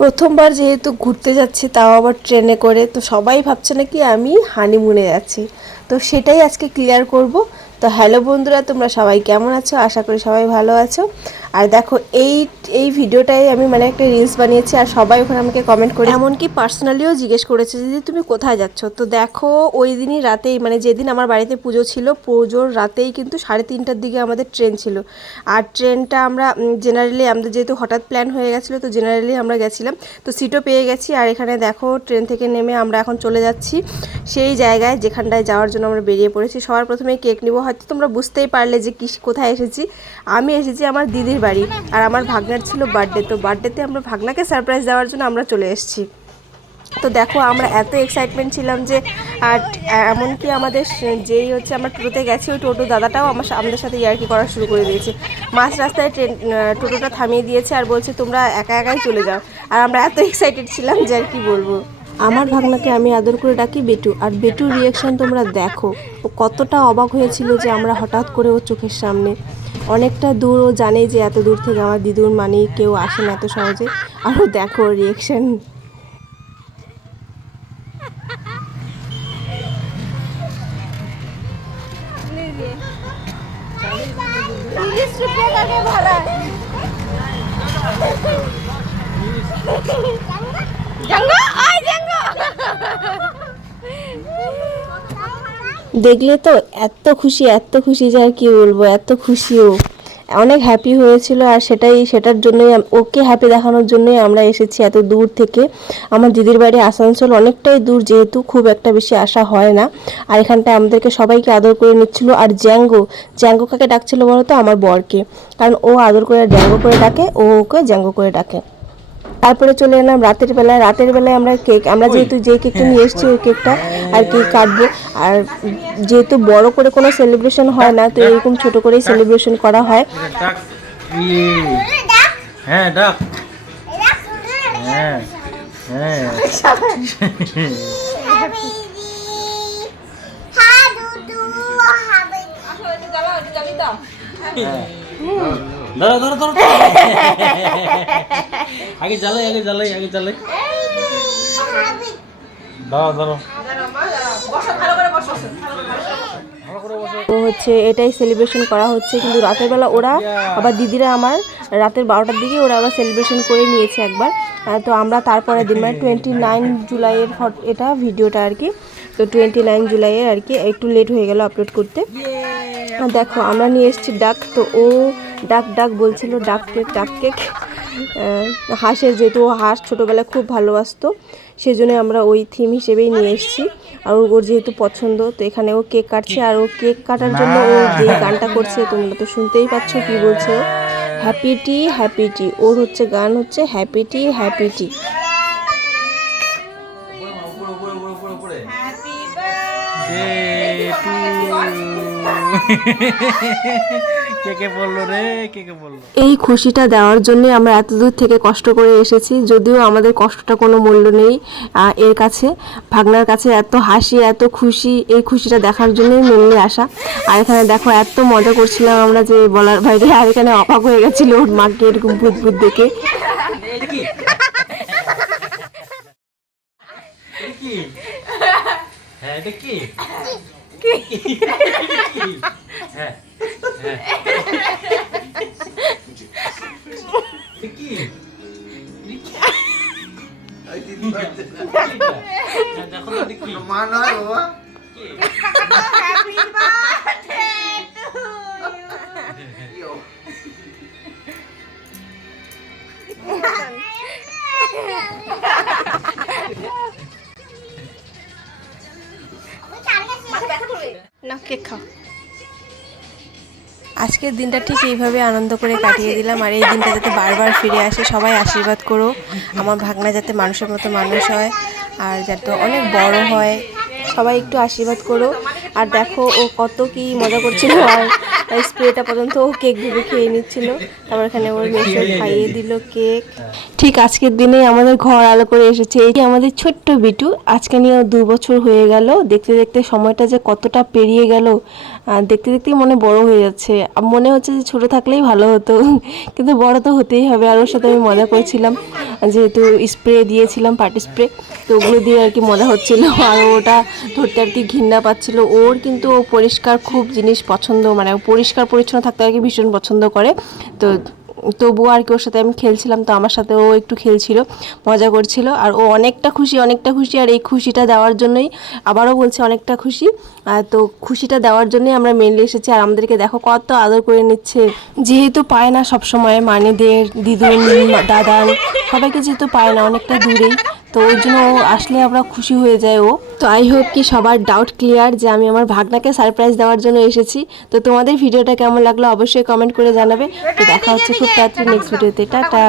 প্রথমবার যেহেতু ঘুরতে যাচ্ছি, তাও আবার ট্রেনে করে, তো সবাই ভাবছে নাকি আমি হানিমুনে যাচ্ছি। তো সেটাই আজকে ক্লিয়ার করব। তো হ্যালো বন্ধুরা, তোমরা সবাই কেমন আছো? আশা করি সবাই ভালো আছো। আর দেখো এই এই ভিডিওটাই আমি মানে একটা রিলস বানিয়েছি, আর সবাই ওখানে আমাকে কমেন্ট করে, এমনকি পার্সোনালিও জিজ্ঞেস করেছে যে তুমি কোথায় যাচ্ছ। তো দেখো ওই দিনই রাতেই, মানে যেদিন আমার বাড়িতে পুজো ছিল, পুজোর রাতেই কিন্তু 3:30টার দিকে আমাদের ট্রেন ছিল। আর ট্রেনটা আমরা জেনারেলি, আমাদের যেহেতু হঠাৎ প্ল্যান হয়ে গেছিলো, তো জেনারেলি আমরা গেছিলাম, তো সিটও পেয়ে গেছি। আর এখানে দেখো ট্রেন থেকে নেমে আমরা এখন চলে যাচ্ছি সেই জায়গায় যেখানটায় যাওয়ার জন্য আমরা বেরিয়ে পড়েছি। সবার প্রথমে কেক নিব। হয়তো তোমরা বুঝতেই পারলে যে কোথায় এসেছি। আমি এসেছি আমার দিদির বাড়ি, আর আমার ভাগনার ছিল বার্থডে। তো বার্থডেতে আমরা ভাগনাকে সারপ্রাইজ দেওয়ার জন্য আমরা চলে এসেছি। তো দেখো আমরা এত এক্সাইটমেন্ট ছিলাম যে, আর এমনকি আমাদের যেই হচ্ছে আমরা টোটোতে গেছি, ওই টোটো দাদাটাও আমাদের সাথে ইয়ার্কি করা শুরু করে দিয়েছে। মাঝ রাস্তায় টোটোটা থামিয়ে দিয়েছে আর বলছে তোমরা একা একাই চলে যাও। আর আমরা এত এক্সাইটেড ছিলাম যে আর কি বলবো। আমার ভাগনাকে আমি আদর করে ডাকি বেটু, আর বেটুর রিয়াকশন তোমরা দেখো। ও কতটা অবাক হয়েছিল যে আমরা হঠাৎ করে ওর চোখের সামনে। অনেকটা দূর, ও জানে যে এত দূর থেকে আমার দিদুর মানে কেউ আসে না এত সহজে। আরও দেখো রিয়াকশন। দেখলে তো এত খুশি, এত খুশি যে আর কি বলবো, এত খুশিও অনেক হ্যাপি হয়েছিল। আর সেটার জন্যই, ওকে হ্যাপি দেখানোর জন্যই আমরা এসেছি এত দূর থেকে। আমার দিদির বাড়ি আসানসোল, অনেকটাই দূর, যেহেতু খুব একটা বেশি আসা হয় না। আর এখানটায় আমাদেরকে সবাইকে আদর করে নিচ্ছিল। আর জ্যাঙ্গো কাকে ডাকছিল বলো তো? আমার বরকে, কারণ ও আদর করে জ্যাঙ্গো করে ডাকে, ও ওকে জ্যাঙ্গো করে ডাকে। তারপরে চলে এলাম রাতের বেলায় আমরা যেহেতু যে কেকটা নিয়ে এসেছি ওই কেকটা আর কি কাটবো। আর যেহেতু বড় করে কোনো সেলিব্রেশন হয় না, তো এরকম ছোট করেই সেলিব্রেশন করা হয়। হ্যাঁ ডাক, হ্যাঁ হ্যাঁ ধরো ধরো ধরো, আগে জ্বালাই ধরো ধরো। তো হচ্ছে এটাই সেলিব্রেশন করা হচ্ছে, কিন্তু রাতের বেলা ওরা আবার দিদিরা আমার রাতের 12টার দিকে ওরা আবার সেলিব্রেশন করে নিয়েছে একবার। তো আমরা তারপরে দিন মানে 29 জুলাইয়ের এটা ভিডিওটা আর কি। তো 29 জুলাইয়ের আর কি একটু লেট হয়ে গেল আপলোড করতে। দেখো আমরা নিয়ে এসেছি ডাক, তো ও ডাক বলছিল, ডাক কেক হাঁসের, যেহেতু ও হাঁস ছোটোবেলায় খুব ভালোবাসতো, সেই জন্য আমরা ওই থিম হিসেবেই নিয়ে এসেছি। আর ওর যেহেতু পছন্দ, তো এখানে ও কেক কাটছে। আর ও কেক কাটার জন্য ও যে গানটা করছে তোমরা তো শুনতেই পাচ্ছ কি বলছে। হ্যাপি টি ওর হচ্ছে গান, হচ্ছে হ্যাপি টি। এই খুশিটা দেওয়ার জন্য আমরা এত দূর থেকে কষ্ট করে এসেছি, যদিও আমাদের কষ্টটা কোনো মূল্য নেই এর কাছে। ভাগনার কাছে এত হাসি, এত খুশি, এই খুশিটা দেখার জন্যই মেনলি আসা। আর এখানে দেখো এত মজা করছিলাম আমরা যে বলার বাইরে। আর এখানে অবাক হয়ে গেছিল ওর মাকে এরকম ভূত দেখে। না কেক খাও। আজকের দিনটা ঠিক এইভাবে আনন্দ করে কাটিয়ে দিলাম। আর এই দিনটা যাতে বারবার ফিরে আসে, সবাই আশীর্বাদ করো আমার ভাগনা যাতে মানুষের মতো মানুষ হয়, আর যাতে অনেক বড় হয়, সবাই একটু আশীর্বাদ করো। আর দেখো ও কত কি মজা করছিল, আর স্প্রেটা পর্যন্ত ও কেক ভেবে খেয়ে নিচ্ছিল। তারপর এখানে ওর মেশো খাইয়ে দিল কেক। ঠিক আজকের দিনে আমাদের ঘর আলো করে এসেছে। এই যে আমাদের ছোট্ট বিটু, আজকে নিয়ে 2 বছর হয়ে গেল। দেখতে দেখতে সময়টা যে কতটা পেরিয়ে গেল আর দেখতে দেখতেই মনে বড় হয়ে যাচ্ছে, মনে হচ্ছে যে ছোট থাকলেই ভালো হতো, কিন্তু বড় তো হতেই হবে। আর ওর সাথে আমি মজা করছিলাম, যেহেতু স্প্রে দিয়েছিলাম, পার্টি স্প্রে, তো ওগুলো দিয়ে আর কি মজা হচ্ছিল। আর ওটা ধরতে আর কি ঘৃণা পাচ্ছিল। ওর কিন্তু ও পরিষ্কার খুব জিনিস পছন্দ, মানে ও পরিষ্কার পরিচ্ছন্ন থাকতে আর কি ভীষণ পছন্দ করে। তো তবুও আর কি ওর সাথে আমি খেলছিলাম, তো আমার সাথে ও একটু খেলছিল, মজা করছিল। আর ও অনেকটা খুশি, অনেকটা খুশি। আর এই খুশিটা দেওয়ার জন্যই, আবারও বলছে, অনেকটা খুশি। আর তো খুশিটা দেওয়ার জন্যই আমরা মেনলি এসেছি। আর আমাদেরকে দেখো কত আদর করে নিচ্ছে, যেহেতু পায় না সবসময় মানিদের, দিদুন, দাদান, সবাইকে যেহেতু পায় না, অনেকটা দূরেই, তো ওই জন্য ও আসলে আমরা খুশি হয়ে যায় ও। তো আই হোপ কি সবার ডাউট ক্লিয়ার যে আমি আমার ভাগনাকে সারপ্রাইজ দেওয়ার জন্য এসেছি। তো তোমাদের ভিডিওটা কেমন লাগলো অবশ্যই কমেন্ট করে জানাবে। তো দেখা হচ্ছে খুব তাড়াতাড়ি নেক্সট ভিডিওতে। টাটা।